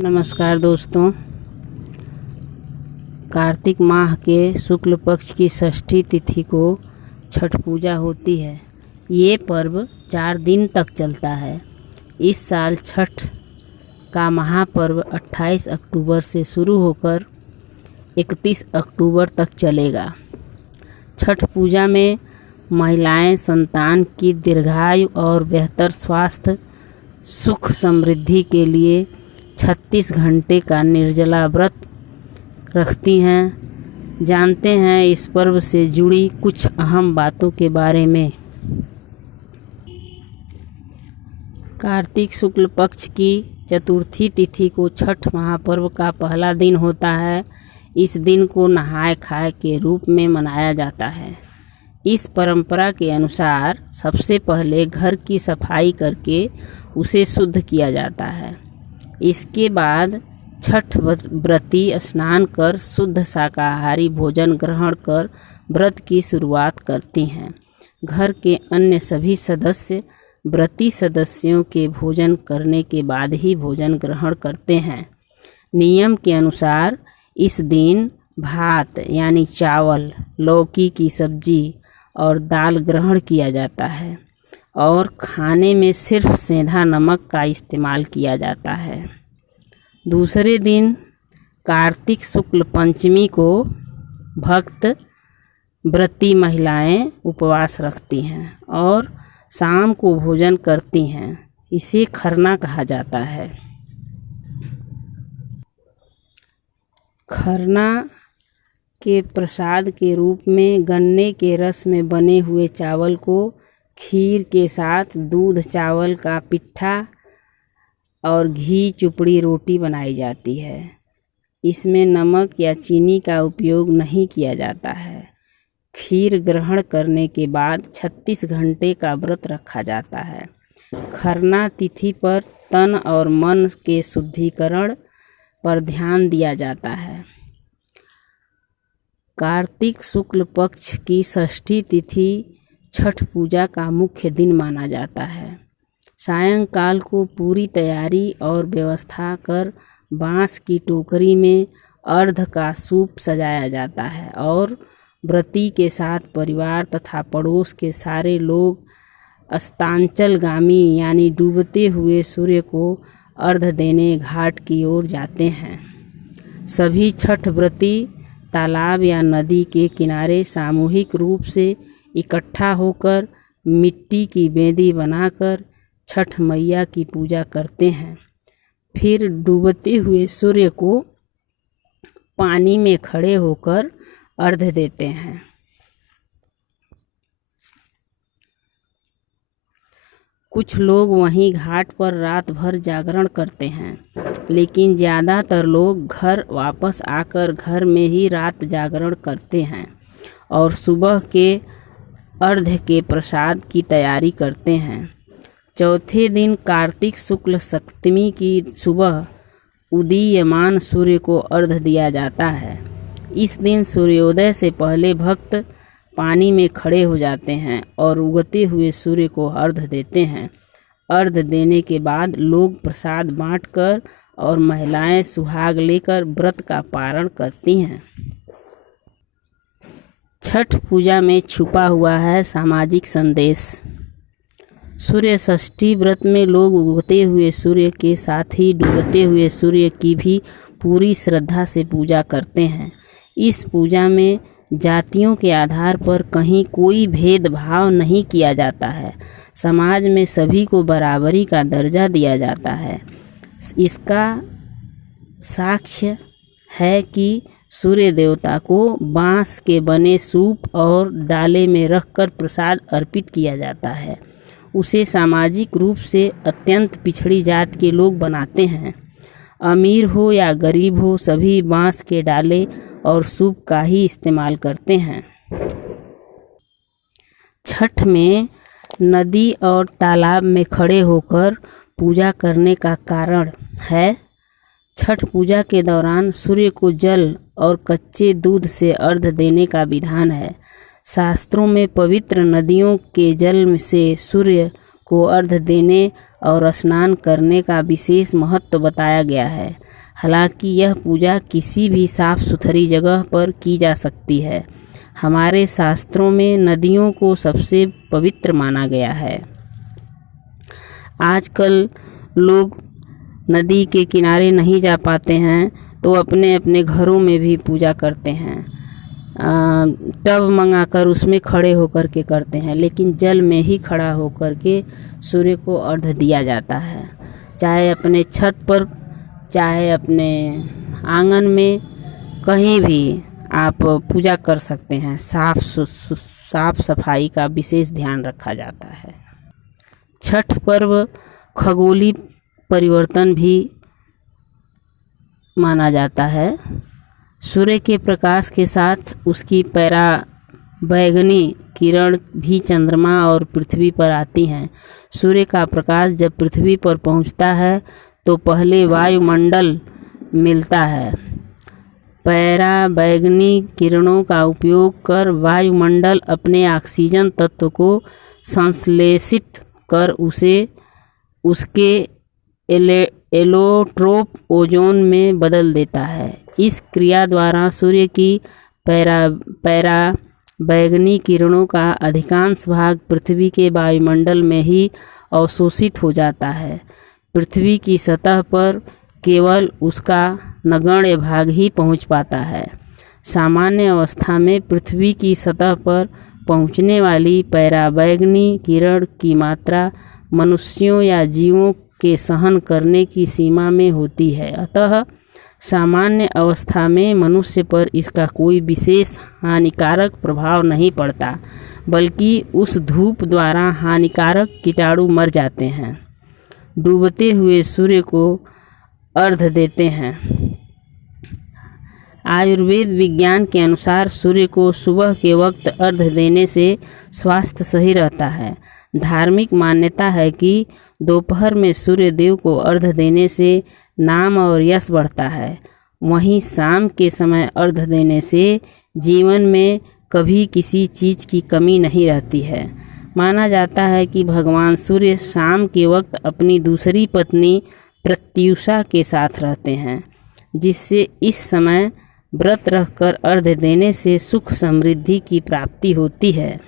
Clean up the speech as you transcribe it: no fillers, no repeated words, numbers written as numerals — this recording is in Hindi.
नमस्कार दोस्तों। कार्तिक माह के शुक्ल पक्ष की षष्ठी तिथि को छठ पूजा होती है। ये पर्व 4 दिन तक चलता है। इस साल छठ का महापर्व 28 अक्टूबर से शुरू होकर 31 अक्टूबर तक चलेगा। छठ पूजा में महिलाएं संतान की दीर्घायु और बेहतर स्वास्थ्य सुख समृद्धि के लिए 36 घंटे का निर्जला व्रत रखती हैं। जानते हैं इस पर्व से जुड़ी कुछ अहम बातों के बारे में। कार्तिक शुक्ल पक्ष की चतुर्थी तिथि को छठ महापर्व का पहला दिन होता है। इस दिन को नहाय खाए के रूप में मनाया जाता है। इस परंपरा के अनुसार सबसे पहले घर की सफाई करके उसे शुद्ध किया जाता है। इसके बाद छठ व्रती स्नान कर शुद्ध शाकाहारी भोजन ग्रहण कर व्रत की शुरुआत करती हैं। घर के अन्य सभी सदस्य व्रती सदस्यों के भोजन करने के बाद ही भोजन ग्रहण करते हैं। नियम के अनुसार इस दिन भात यानी चावल, लौकी की सब्जी और दाल ग्रहण किया जाता है और खाने में सिर्फ सेंधा नमक का इस्तेमाल किया जाता है। दूसरे दिन कार्तिक शुक्ल पंचमी को भक्त व्रती महिलाएं उपवास रखती हैं और शाम को भोजन करती हैं। इसे खरना कहा जाता है। खरना के प्रसाद के रूप में गन्ने के रस में बने हुए चावल को खीर के साथ दूध चावल का पिट्ठा और घी चुपड़ी रोटी बनाई जाती है। इसमें नमक या चीनी का उपयोग नहीं किया जाता है। खीर ग्रहण करने के बाद 36 घंटे का व्रत रखा जाता है। खरना तिथि पर तन और मन के शुद्धिकरण पर ध्यान दिया जाता है। कार्तिक शुक्ल पक्ष की षष्ठी तिथि छठ पूजा का मुख्य दिन माना जाता है। सायंकाल को पूरी तैयारी और व्यवस्था कर बांस की टोकरी में अर्घ का सूप सजाया जाता है और व्रती के साथ परिवार तथा पड़ोस के सारे लोग अस्तांचलगामी यानी डूबते हुए सूर्य को अर्घ देने घाट की ओर जाते हैं। सभी छठ व्रती तालाब या नदी के किनारे सामूहिक रूप से इकट्ठा होकर मिट्टी की बेदी बनाकर छठ मैया की पूजा करते हैं। फिर डूबते हुए सूर्य को पानी में खड़े होकर अर्घ देते हैं। कुछ लोग वहीं घाट पर रात भर जागरण करते हैं, लेकिन ज़्यादातर लोग घर वापस आकर घर में ही रात जागरण करते हैं और सुबह के अर्घ के प्रसाद की तैयारी करते हैं। चौथे दिन कार्तिक शुक्ल सप्तमी की सुबह उदीयमान सूर्य को अर्घ दिया जाता है। इस दिन सूर्योदय से पहले भक्त पानी में खड़े हो जाते हैं और उगते हुए सूर्य को अर्घ देते हैं। अर्घ देने के बाद लोग प्रसाद बांटकर और महिलाएं सुहाग लेकर व्रत का पारण करती हैं। छठ पूजा में छुपा हुआ है सामाजिक संदेश। सूर्य षष्ठी व्रत में लोग उगते हुए सूर्य के साथ ही डूबते हुए सूर्य की भी पूरी श्रद्धा से पूजा करते हैं। इस पूजा में जातियों के आधार पर कहीं कोई भेदभाव नहीं किया जाता है। समाज में सभी को बराबरी का दर्जा दिया जाता है। इसका साक्ष्य है कि सूर्य देवता को बांस के बने सूप और डाले में रखकर प्रसाद अर्पित किया जाता है। उसे सामाजिक रूप से अत्यंत पिछड़ी जात के लोग बनाते हैं। अमीर हो या गरीब हो, सभी बांस के डाले और सूप का ही इस्तेमाल करते हैं। छठ में नदी और तालाब में खड़े होकर पूजा करने का कारण है, छठ पूजा के दौरान सूर्य को जल और कच्चे दूध से अर्घ देने का विधान है। शास्त्रों में पवित्र नदियों के जल से सूर्य को अर्घ देने और स्नान करने का विशेष महत्व बताया गया है। हालांकि यह पूजा किसी भी साफ सुथरी जगह पर की जा सकती है। हमारे शास्त्रों में नदियों को सबसे पवित्र माना गया है। आजकल लोग नदी के किनारे नहीं जा पाते हैं तो अपने अपने घरों में भी पूजा करते हैं। टब मंगाकर उसमें खड़े होकर के करते हैं, लेकिन जल में ही खड़ा होकर के सूर्य को अर्घ्य दिया जाता है। चाहे अपने छत पर, चाहे अपने आंगन में, कहीं भी आप पूजा कर सकते हैं। साफ सफाई का विशेष ध्यान रखा जाता है। छठ पर्व खगोलीय परिवर्तन भी माना जाता है। सूर्य के प्रकाश के साथ उसकी पराबैंगनी किरण भी चंद्रमा और पृथ्वी पर आती हैं। सूर्य का प्रकाश जब पृथ्वी पर पहुंचता है तो पहले वायुमंडल मिलता है। पराबैंगनी किरणों का उपयोग कर वायुमंडल अपने ऑक्सीजन तत्व को संश्लेषित कर उसे उसके एलोट्रोप ओजोन में बदल देता है। इस क्रिया द्वारा सूर्य की पराबैंगनी किरणों का अधिकांश भाग पृथ्वी के वायुमंडल में ही अवशोषित हो जाता है। पृथ्वी की सतह पर केवल उसका नगण्य भाग ही पहुंच पाता है। सामान्य अवस्था में पृथ्वी की सतह पर पहुंचने वाली पराबैंगनी किरण की मात्रा मनुष्यों या जीवों के सहन करने की सीमा में होती है। अतः सामान्य अवस्था में मनुष्य पर इसका कोई विशेष हानिकारक प्रभाव नहीं पड़ता, बल्कि उस धूप द्वारा हानिकारक कीटाणु मर जाते हैं। डूबते हुए सूर्य को अर्घ्य देते हैं। आयुर्वेद विज्ञान के अनुसार सूर्य को सुबह के वक्त अर्घ्य देने से स्वास्थ्य सही रहता है। धार्मिक मान्यता है कि दोपहर में सूर्य देव को अर्घ्य देने से नाम और यश बढ़ता है। वहीं शाम के समय अर्घ्य देने से जीवन में कभी किसी चीज़ की कमी नहीं रहती है। माना जाता है कि भगवान सूर्य शाम के वक्त अपनी दूसरी पत्नी प्रत्यूषा के साथ रहते हैं, जिससे इस समय व्रत रखकर अर्घ्य देने से सुख समृद्धि की प्राप्ति होती है।